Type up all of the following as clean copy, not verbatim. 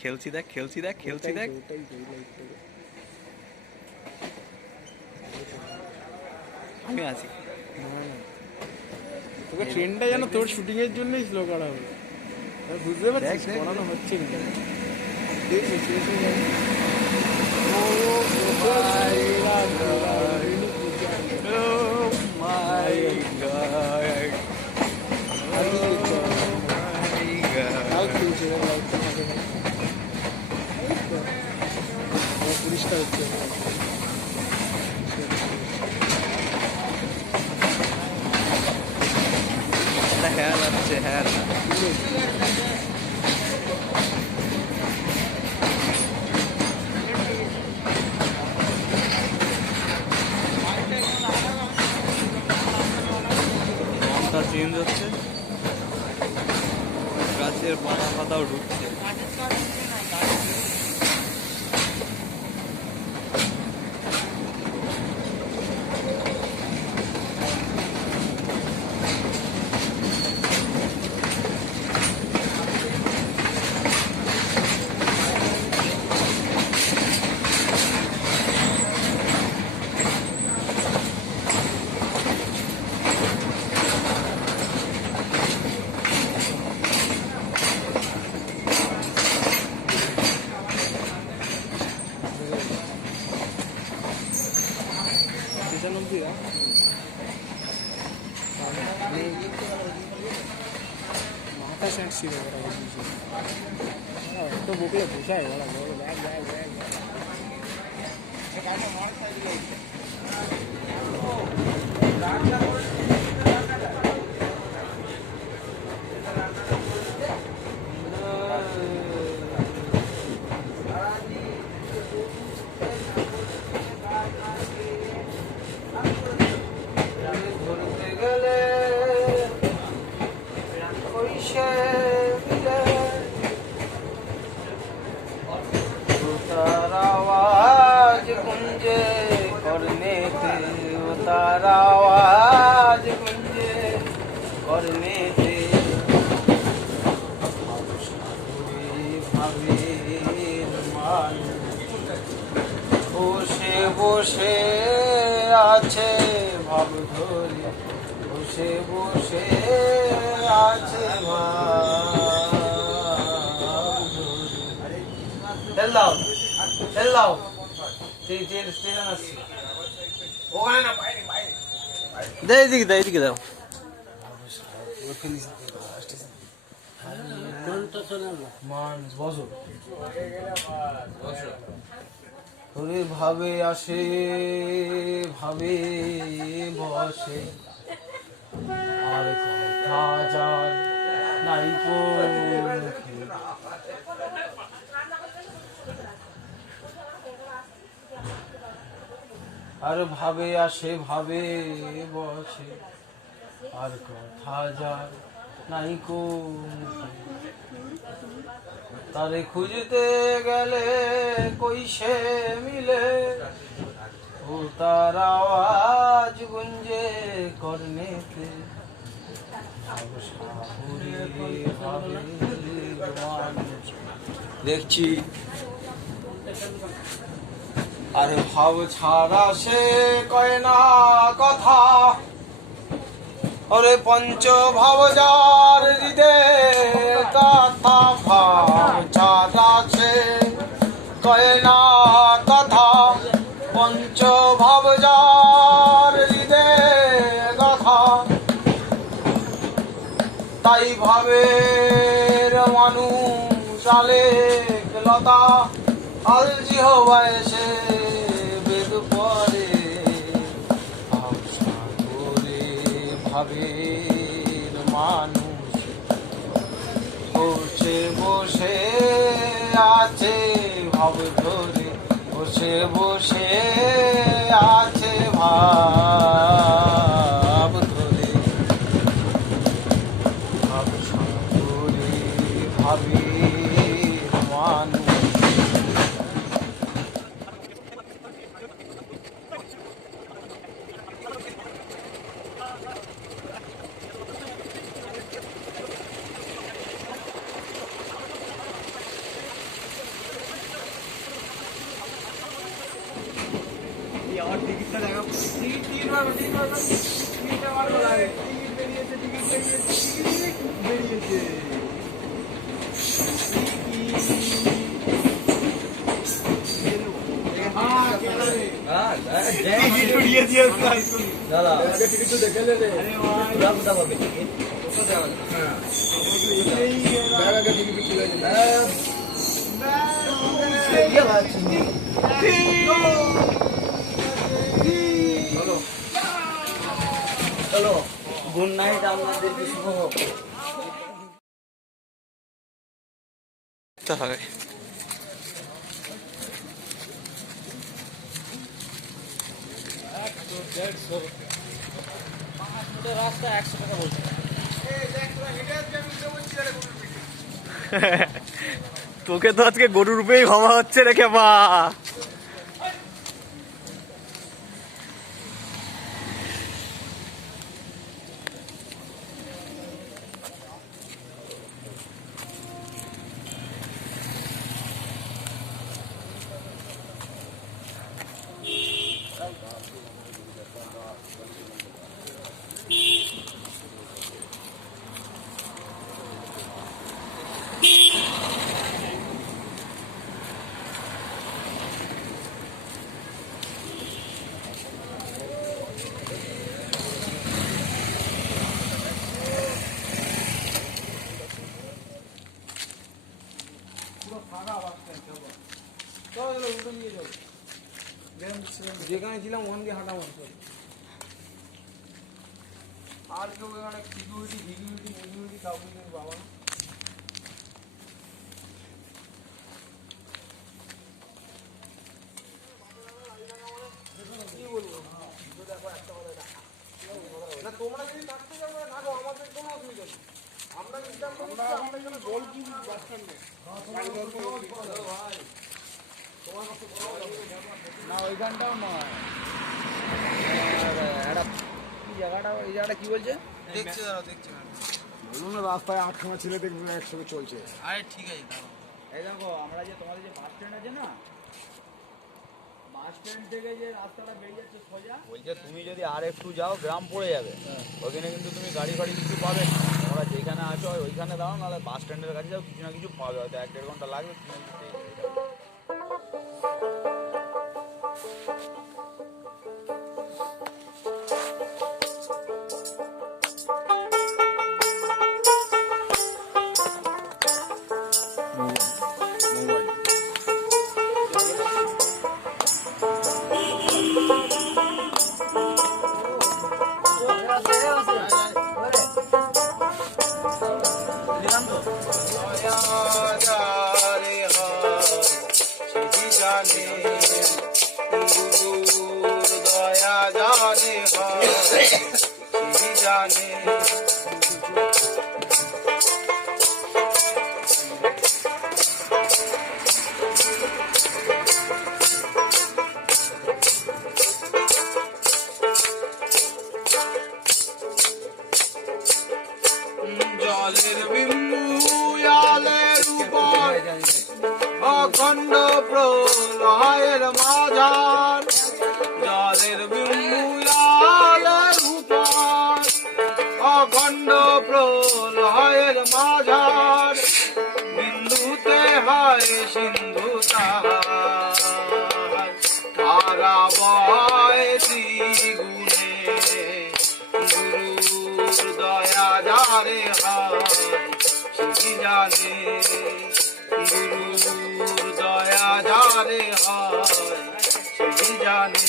খেলছি দেখ, খেলছি দেখ, খেলছি দেখ। আমি আছি। না না, তোকে ট্রেনটা যেন তোর শুটিং এর জন্যই স্লো করা হবে, বুঝতে পারছিস? পড়ানো হচ্ছে না, দেখবি শেষ হয়ে যাবে। পুলিশটা হচ্ছে হ্যাঁ লাগছে, হ্যাঁ। রংটা চেঞ্জ হচ্ছে, গাছের পাতা পাতাও ঢুকছে। माथा सेंट सी तो बुकले पूछा है बड़ा बैग बैग बैग आवाज गुंजे करने थे, उतार आवाज गुंजे करने थे, বসে বসে আছে ভাব ধরে, বসে বসে আছে ভাব ধরে। হেল্লো হেল্লো, স্টেশন আসছে ওখানে না, বাইরে বাইরে। দে এদিকে, দে এদিকে দাও। ওরে ভাবে আসে ভাবে বসে, আর কথা যায় নাই কো মুখে। আর ভাবে আসে ভাবে বসে, আর কথা যায় নাই কো মুখে। তারে খুঁজতে গেলে কইসে মিলে, ও তার আওয়াজ গুঞ্জে করনেতে। দেখছি আরে ভাব ছাড়া সে কয় না কথা, ওরে পঞ্চ ভাব যার হৃদে কথা, ভাব ছাড়া সে কয় না কথা, পঞ্চ ভাব যার হৃদে কথা। তাই ভাবের মানুষ আলে লতা, আলজি হওয়ায় সে বেদ পরে, ভাবের মানুষ বসে বসে আছে ভাব ধরে, বসে বসে আছে ভাব ধরে, ভাব সাগরে ভাবের মানুষ। চলো গুড নাইট আপনাদের শুভ হোক। রাস্তা 100 টাকা বলছে। তোকে তো আজকে গরুর রূপেই ভাবা হচ্ছে রেখে বা যেখানে ছিলাম ওখান দিয়ে হাঁটা মারতে আর কেউ এখানে সিকিউরিটি কাউকে তুমি বাবা কি বলবো না তোমরা যদি থাকতে যাবে থাকো আমাদের কোনো অসুবিধা নেই আমরা জল কি বাস স্ট্যান্ডে ভাই না ওইখানটাও নয় কি জায়গাটা এই জায়গাটা কি বলছে দেখছি বলুন না রাস্তায় 8 ছেলে দেখবেন একসঙ্গে চলছে আরে ঠিক আছে দাঁড়াও। এই দেখো আমরা যে তোমাদের যে বাস স্ট্যান্ড আছে না বাস স্ট্যান্ড থেকে যে রাস্তাটা বেরিয়ে যাচ্ছে সোজা বলছে তুমি যদি আর একটু যাও গ্রাম পড়ে যাবে ওখানে কিন্তু তুমি গাড়ি ফাড়ি কিছু পাবে না তোমরা যেখানে আছো ওইখানে দাও নাহলে বাস স্ট্যান্ডের কাছে যাও কিছু না কিছু পাবে হয়তো 1-1.5 ঘন্টা লাগবে কিছু না কিছু পেয়ে যাবে। জলের বিন্দু আলের উপর অখণ্ড প্রলয়ের মাঝার জলের বিন্দু আলের উপর অখণ্ড প্রলয়ের মাঝার বিন্দুতে হয় সিন্ধু তারা বয় গুণে গুরুর দয়া যারে হয় সে জানে গুরুর দয়া যারে হয় সে জানে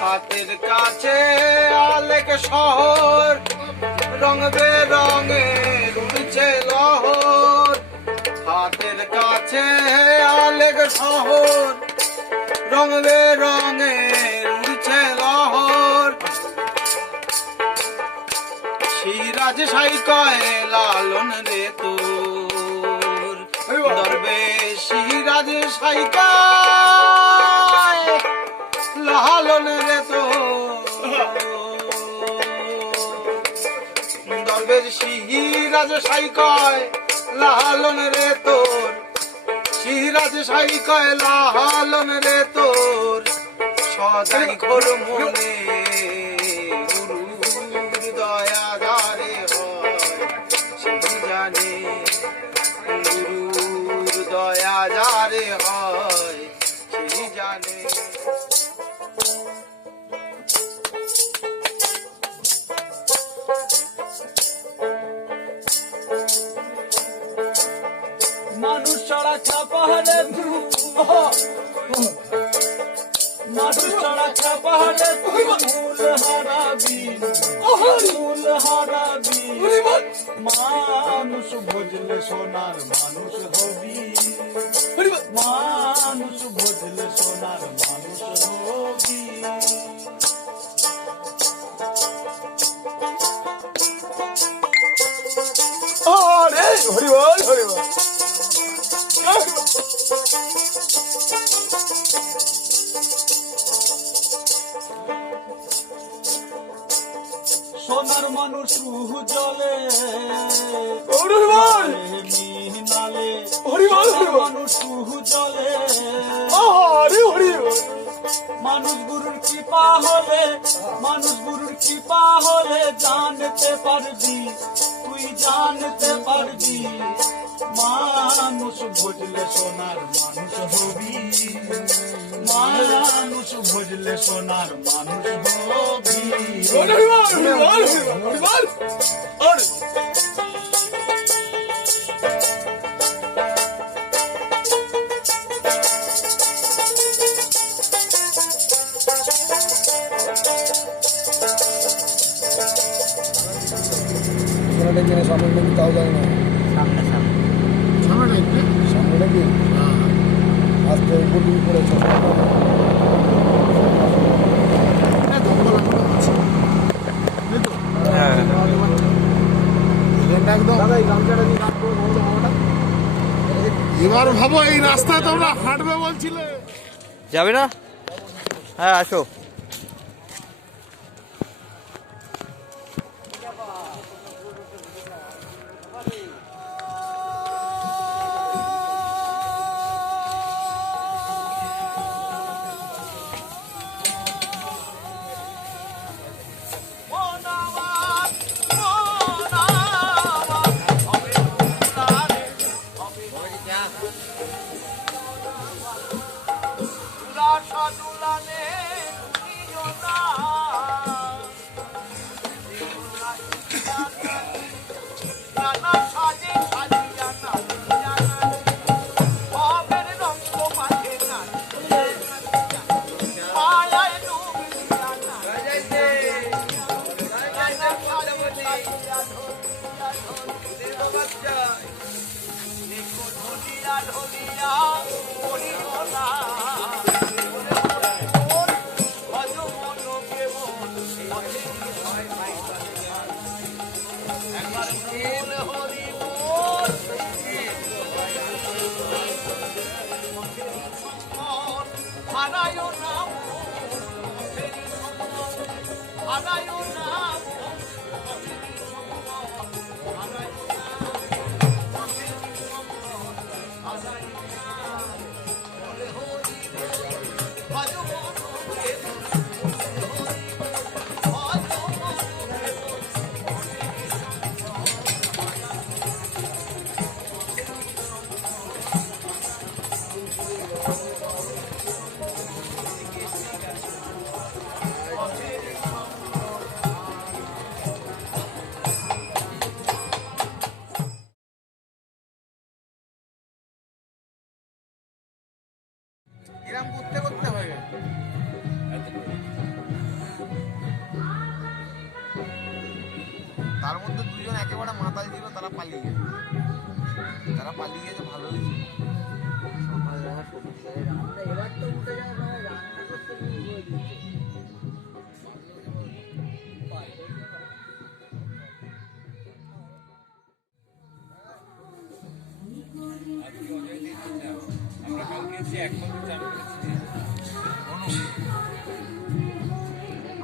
হাতের কাছে আলেক শহর রং বেরঙে উঠছে লহর হাতের কাছে আলেক শহর রং বেরঙে উঠছে লহর সিরাজ সাইকয় লালন রে তোর দরবে সিরাজ সাইকয় লালন রে তোর দরবেশ সিহিরাজ সাই কয় লালন রে তোর, সিহিরাজ সাই কয় লালন রে তোর, সদাই ঘোর মনে গুরুর দয়া ধারে হয় সেই জানে, গুরুর দয়া যারে হয় সেই জানে। মানুষ চড়া চাপাহারে মানুষ চড়া চাপাহারে মূল হারাবি, মূল হারাবি। মানুষ বুঝলে সোনার মানুষ হবি, মানুষ বুঝলে সোনার মানুষ হবি। আরে হরি বল হরি বল। সোনার মানুষ রুহ জলে মিহিনালে, মানুষ রুহ জলে। মানুষ গুরুর কৃপা হলে, মানুষ গুরুর কৃপা হলে জানতে পারবি, তুই জানতে পারবি। মানুষ বুঝলে সোনার মানুষ হবি, মানুষ বুঝলে সোনার মানুষ হবি। সামনে নাকি তাও জানি না, সামনে সামনে সামনে নাকি আজকে উপর পড়েছে। এবার ভাবো এই রাস্তায় তোমরা হাঁটবে বলছিলে, যাবে না? হ্যাঁ আসো। এরম করতে করতে হয়ে গেল। তার মধ্যে দুজন একেবারে মাথায় ছিল, তারা পালিয়ে গেছে। তারা পালিয়ে গেছে ভালো হয়েছে। এবার তো উঠে যাবে, রান্না করতে নিয়ে দিচ্ছে।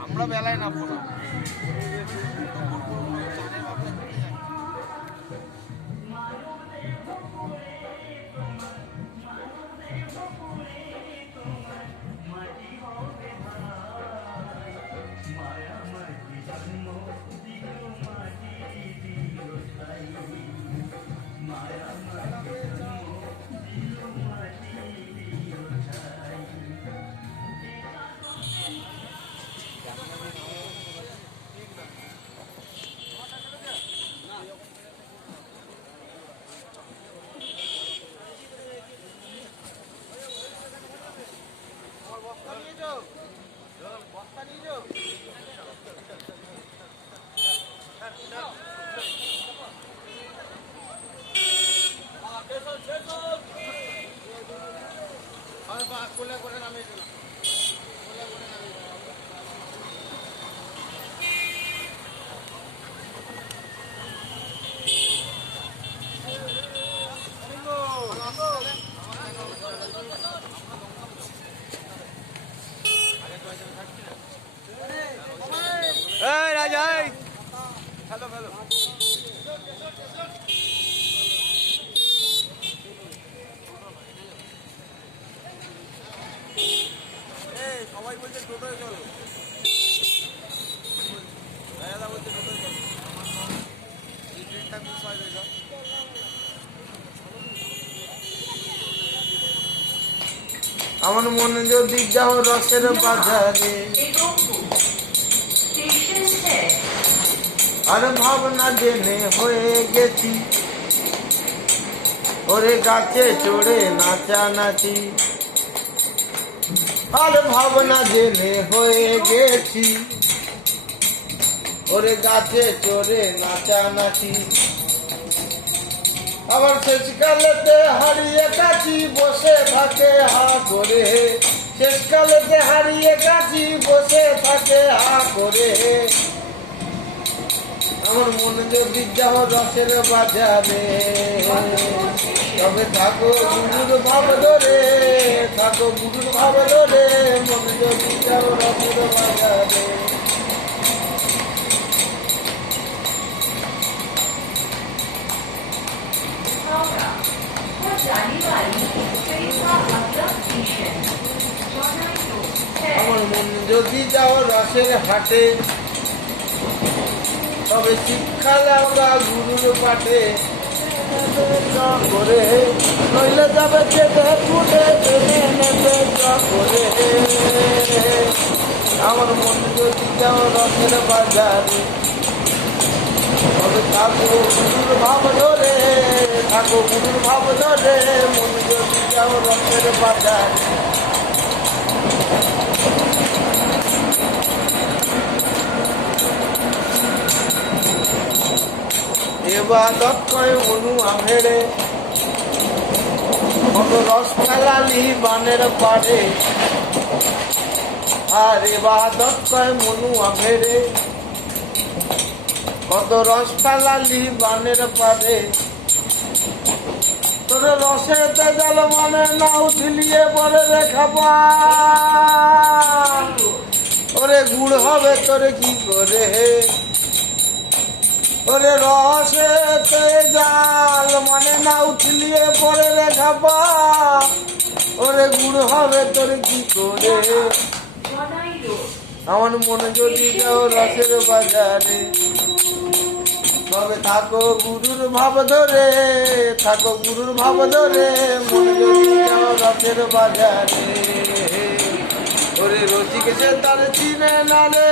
আমরা বেলায় নামবো না। এই রাজা এই সবাই বলছে টোটোয় চলো দাদা বলছে টোটোয় চলো এই ট্রেনটা মিস হয় দেখো আমার মনে যদি যাও রসের বাজারে আর ভাবনা জেনে হয়ে গেছি ওরে গাছে চড়ে নাচানাচি আর ভাবনা জেনে হয়ে গেছি ওরে গাছে চড়ে নাচানাচি আবার শেষকালেতে হারিয়ে কাছি বসে থাকে হা করে শেষকালেতে হারিয়ে কাছি বসে থাকে হা করে আমার মনে যদি যাও রসের বাজারে তবে থাকো গুরুর ভাব ধরে থাকো গুরুর ভাব ধরে মনে যদি যাও রসের বাজারে আমার মনে যদি যাও রসের হাটে তবে শিক্ষা লাগা গুরুর পাঠে করে নইলে যাবে চেপে ফুটে টেনে নেবে করে আমার মনে যদি যাও রসের বাজারে তবে থাকো গুরুর ভাব ধরে থাকো গুরুর ভাব ধরে মনে যদি যাও রসের বাজারে এবাদত কয় অনু আহেড়ে কত রস খেলালি বানের পাড়ে আর এবাদত কয় মনু আহেড়ে কত রস খেলালি বানের পাড়ে তোর রসে তেজাল মানে না উঠলিয়ে বলে রে খাবা ওরে গুড় হবে তোরে কি করে ওরে রসে জাল মানে না উঠলিয়ে পরে রেখাবা ওরে গুড় হবে তোর কি করে আমার মনে যদি যাও রসের বাজারে তবে থাকো গুরুর ভাব ধরে থাকো গুরুর ভাব ধরে মনে যদি যাও রসের বাজারে ওরে রসিক সে তার চিনে না রে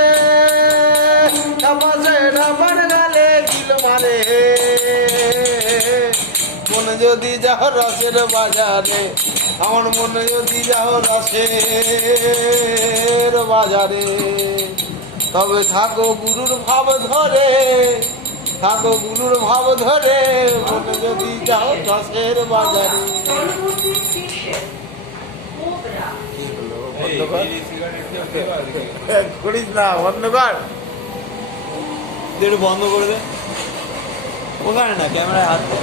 ঢাবার গালে গিল মারে মনে যদি যাও রসের বাজারে আমার মনে যদি যাও রসের বাজারে তবে থাকো গুরুর ভাব ধরে থাকো গুরুর ভাব ধরে মনে যদি যাও রসের বাজারে করিস না বন্ধ কর একটু বন্ধ করে দে ওখানে না ক্যামেরায় হাত দে।